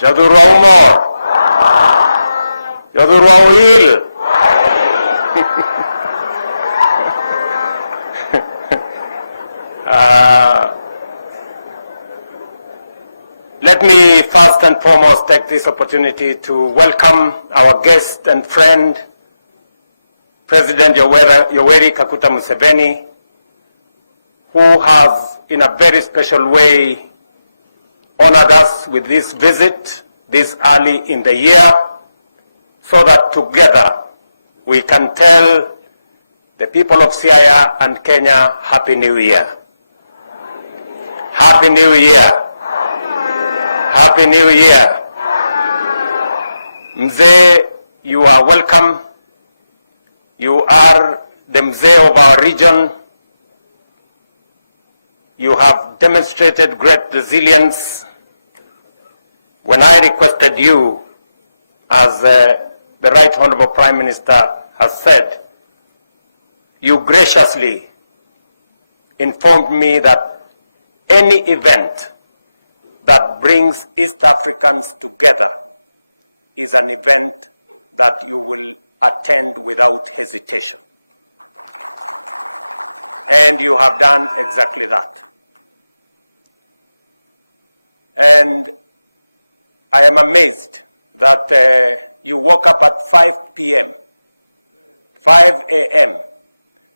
Jadurwa Umar. Jadurwa Uhil. Let me first and foremost take this opportunity to welcome our guest and friend, President Yoweri Kaguta Museveni, who has, in a very special way, honored us with this visit this early in the year, so that together we can tell the people of Siaya and Kenya, Happy New Year. Happy New Year. Happy New Year. Mzee, you are welcome. You are the Mzee of our region. You have demonstrated great resilience. When I requested you, as the Right Honorable Prime Minister has said, you graciously informed me that any event that brings East Africans together is an event that you will attend without hesitation. And you have done exactly that. And I am amazed that you woke up at 5 p.m., 5 a.m.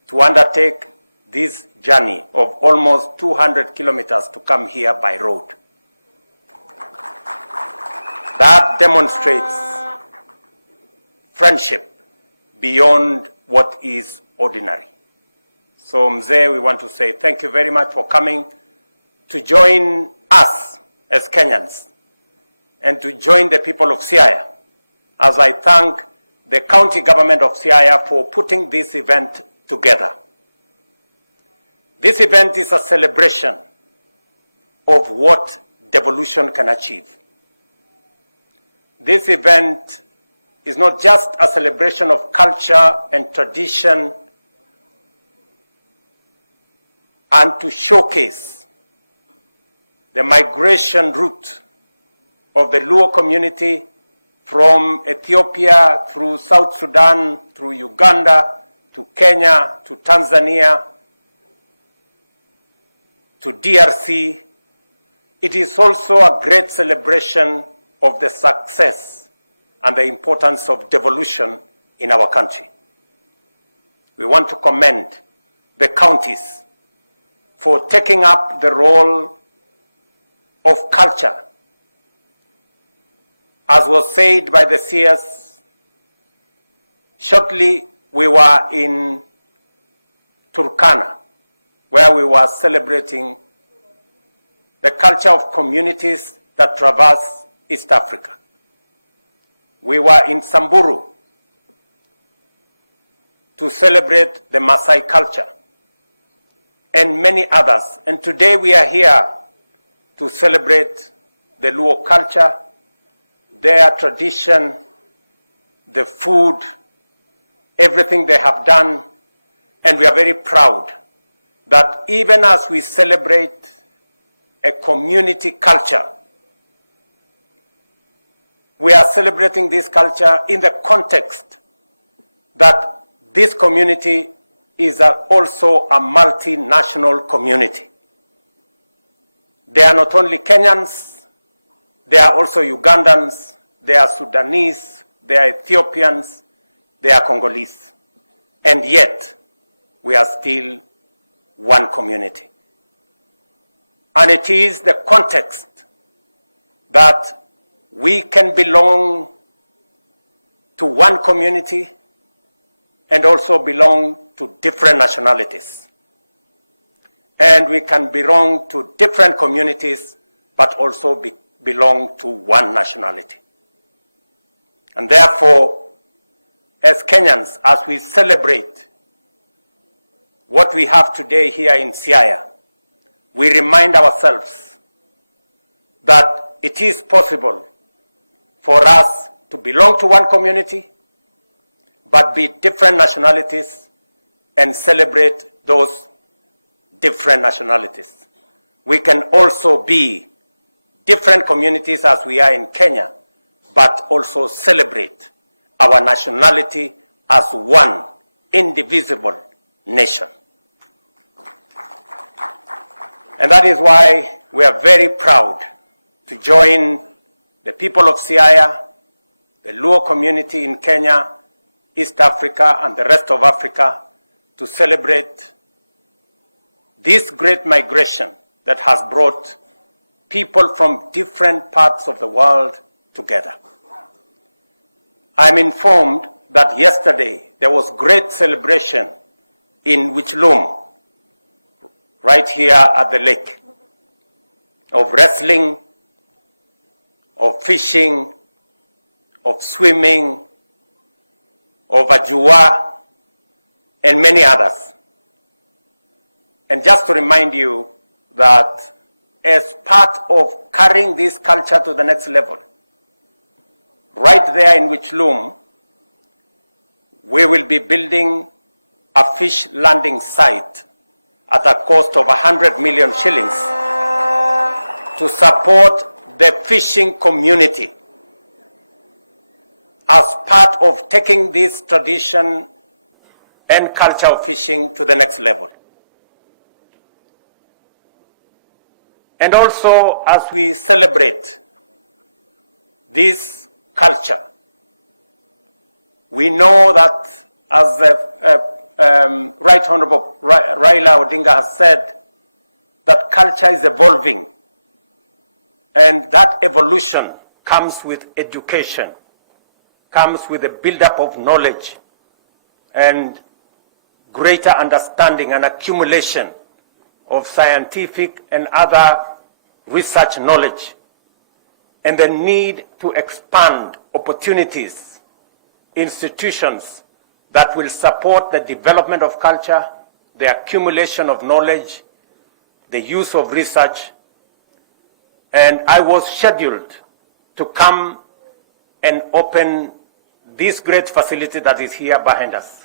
to undertake this journey of almost 200 kilometers to come here by road. That demonstrates friendship beyond what is ordinary. So, Mzee, we want to say thank you very much for coming to join us as Kenyans and to join the people of Siaya, as I thank the county government of Siaya for putting this event together. This event is a celebration of what devolution can achieve. This event is not just a celebration of culture and tradition and to showcase the migration route of the Luo community from Ethiopia through South Sudan, through Uganda, to Kenya, to Tanzania, to DRC. It is also a great celebration of the success and the importance of devolution in our country. We want to commend the counties for taking up the role of culture. As was said by the CS, shortly we were in Turkana, where we were celebrating the culture of communities that traverse East Africa. We were in Samburu to celebrate the Maasai culture and many others. And today we are here to celebrate the Luo culture, their tradition, the food, everything they have done. And we are very proud that even as we celebrate a community culture, we are celebrating this culture in the context that this community is also a multinational community. They are not only Kenyans, they are also Ugandans, they are Sudanese, they are Ethiopians, they are Congolese. And yet, we are still one community. And it is the context that we can belong to one community and also belong to different nationalities. And we can belong to different communities, but also belong to one nationality. And therefore, as Kenyans, as we celebrate what we have today here in Siaya, we remind ourselves that it is possible for us to belong to one community, but be different nationalities and celebrate those different nationalities. We can also be different communities as we are in Kenya, but also celebrate our nationality as one indivisible nation. And that is why we are very proud to join the people of Siaya, the Luo community in Kenya, East Africa, and the rest of Africa to celebrate this great migration that has brought people from different parts of the world together. I'm informed that yesterday there was great celebration in Wichloom, right here at the lake, of wrestling, of fishing, of swimming, of ajua, and many others. And just to remind you that as part of carrying this culture to the next level, right there in Wichloom, we will be building a fish landing site at a cost of 100 million shillings to support the fishing community as part of taking this tradition and culture of fishing to the next level. We celebrate this culture. We know that, as the Right Honorable Raila Odinga has said, that culture is evolving, and that evolution comes with education, comes with the build-up of knowledge and greater understanding and accumulation of scientific and other research knowledge, and the need to expand opportunities, institutions that will support the development of culture, the accumulation of knowledge, the use of research. And I was scheduled to come and open this great facility that is here behind us,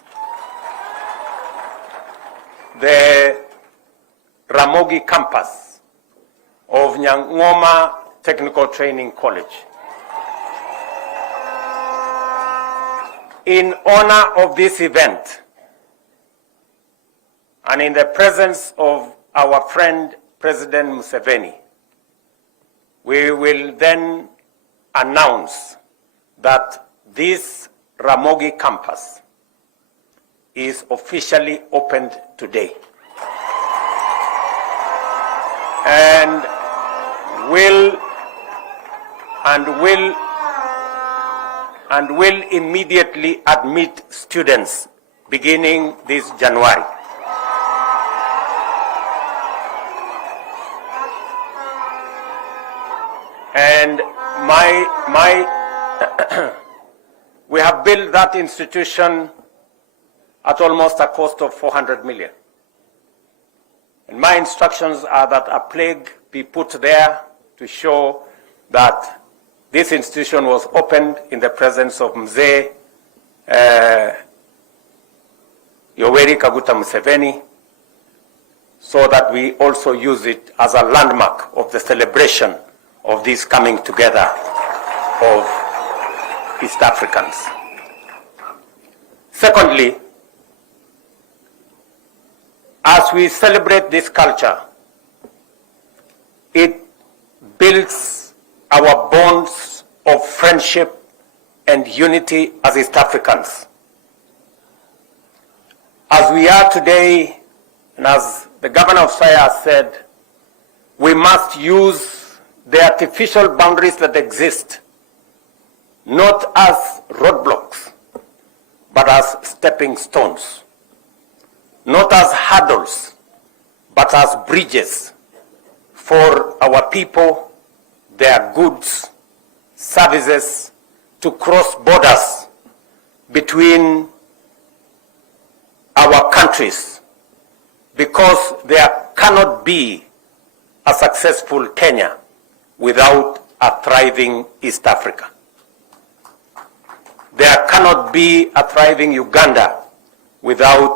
the Ramogi campus of Nyang'oma Technical Training College. In honor of this event, and in the presence of our friend President Museveni, we will then announce that this Ramogi campus is officially opened today, and will immediately admit students beginning this January. And we have built that institution at almost a cost of 400 million. And my instructions are that a plaque be put there to show that this institution was opened in the presence of Museveni, Yoweri Kaguta Museveni, so that we also use it as a landmark of the celebration of this coming together of East Africans. Secondly, as we celebrate this culture, it builds our bonds of friendship and unity as East Africans. As we are today, and as the governor of Siaya said, we must use the artificial boundaries that exist not as roadblocks, but as stepping stones, not as hurdles, but as bridges for our people, their goods, services to cross borders between our countries, because there cannot be a successful Kenya without a thriving East Africa. There cannot be a thriving Uganda without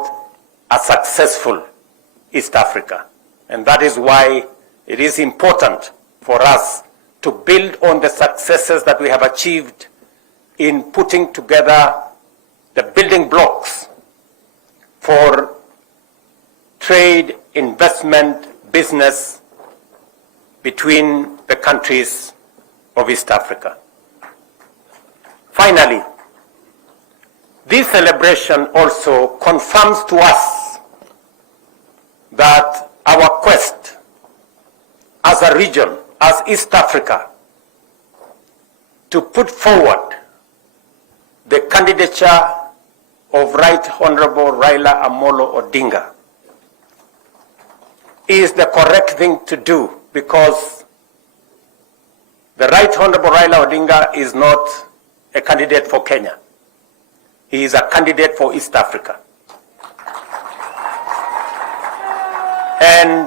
a successful East Africa. And that is why it is important for us to build on the successes that we have achieved in putting together the building blocks for trade, investment, business between the countries of East Africa. Finally, this celebration also confirms to us that our quest as a region, as East Africa, to put forward the candidature of Right Honorable Raila Odinga is the correct thing to do, because the Right Honorable Raila Odinga is not a candidate for Kenya. He is a candidate for East Africa. And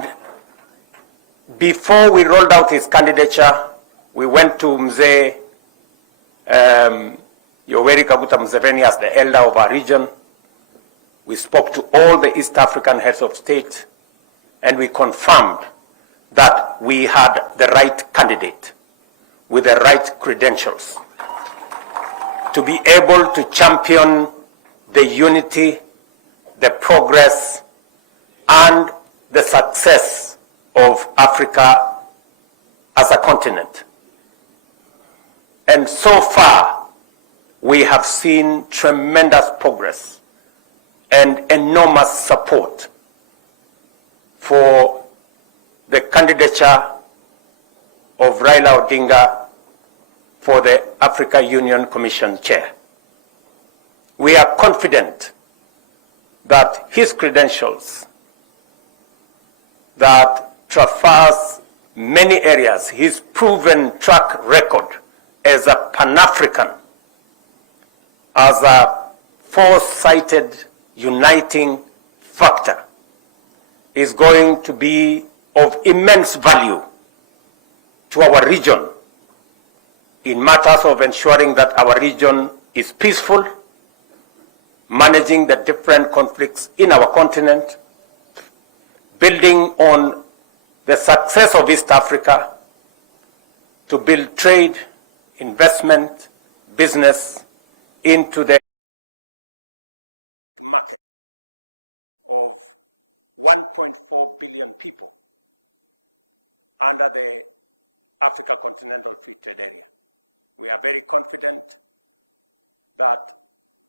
before we rolled out his candidature, we went to Museveni as the elder of our region. We spoke to all the East African heads of state, and we confirmed that we had the right candidate with the right credentials to be able to champion the unity, the progress, and the success of Africa as a continent. And so far, we have seen tremendous progress and enormous support for the candidature of Raila Odinga for the Africa Union Commission chair. We are confident that his credentials that traverse many areas, his proven track record as a Pan-African, as a foresighted, uniting factor, is going to be of immense value to our region in matters of ensuring that our region is peaceful, managing the different conflicts in our continent, building on the success of East Africa to build trade, investment, business into the market of 1.4 billion people under the Africa Continental Free Trade Area. We are very confident that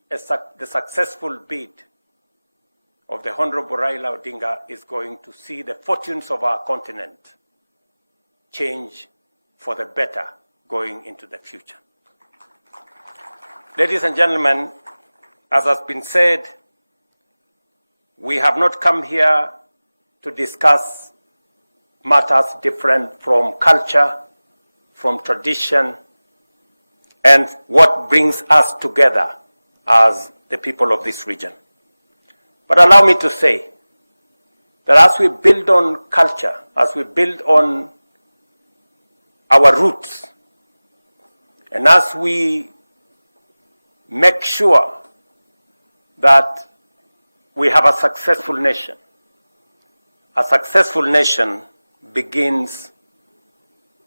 the successful bid of the Honorable Raila Odinga is going to see the fortunes of our continent change for the better going into the future. Ladies and gentlemen, as has been said, we have not come here to discuss matters different from culture, from tradition, and what brings us together as the people of this region. But allow me to say that as we build on culture, as we build on our roots, and as we make sure that we have a successful nation begins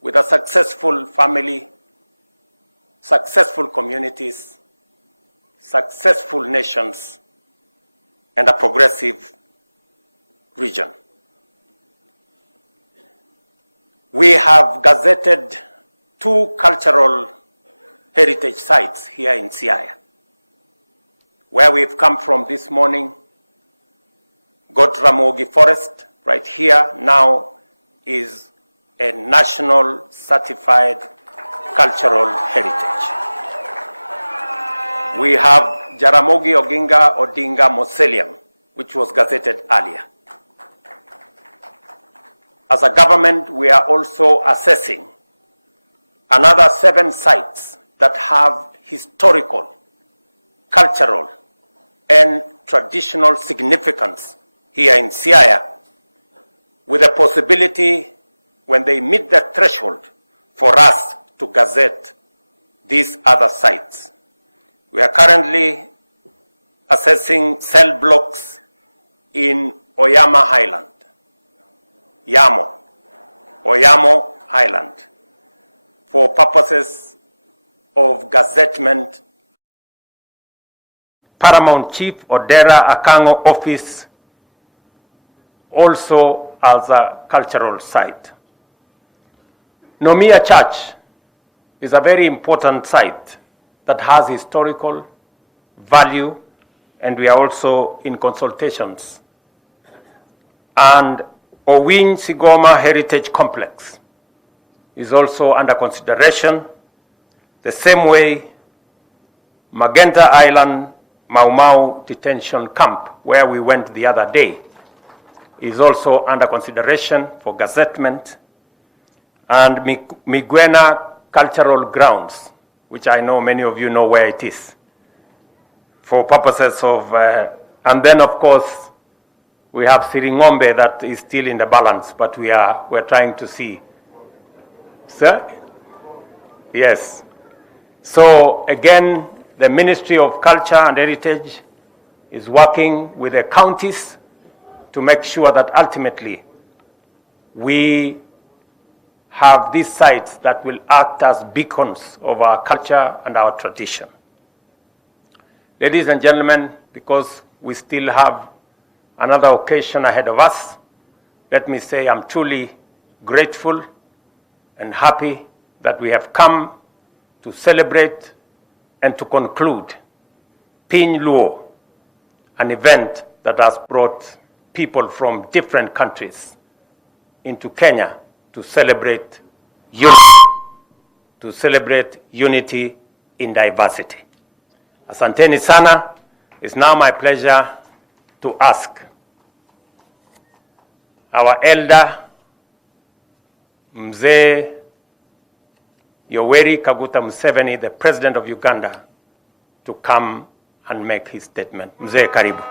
with a successful family, successful communities, successful nations, and a progressive region. We have gazetted 2 cultural heritage sites here in Siaya. Where we've come from this morning, Ramogi Forest, right here now, is a national certified cultural heritage. We have Jaramogi Oginga Odinga Mausoleum, which was gazetted earlier. As a government, we are also assessing another 7 sites that have historical, cultural, and traditional significance here in Siaya, with a possibility, when they meet the threshold, for us to gazette these other sites. We are currently assessing cell blocks in Oyama Highland, Oyamo Highland. for purposes of gazettement, Paramount Chief Odera Akango office also as a cultural site. Nomia Church is a very important site that has historical value, and we are also in consultations. And Owin Sigoma Heritage Complex is also under consideration. The same way, Magenta Island Mau Mau Detention Camp, where we went the other day, is also under consideration for gazettement. And Migwena Cultural Grounds, which I know many of you know where it is, for purposes of, and then of course, we have Siringombe that is still in the balance, but we're trying to see. Sir? Yes. So again, the Ministry of Culture and Heritage is working with the counties to make sure that ultimately we have these sites that will act as beacons of our culture and our tradition. Ladies and gentlemen, because we still have another occasion ahead of us, let me say I'm truly grateful and happy that we have come to celebrate and to conclude Piny Luo, an event that has brought people from different countries into Kenya to celebrate unity in diversity. Asanteni sana. It's now my pleasure to ask our elder, Mzee Yoweri Kaguta Museveni, the President of Uganda, to come and make his statement. Mzee, karibu.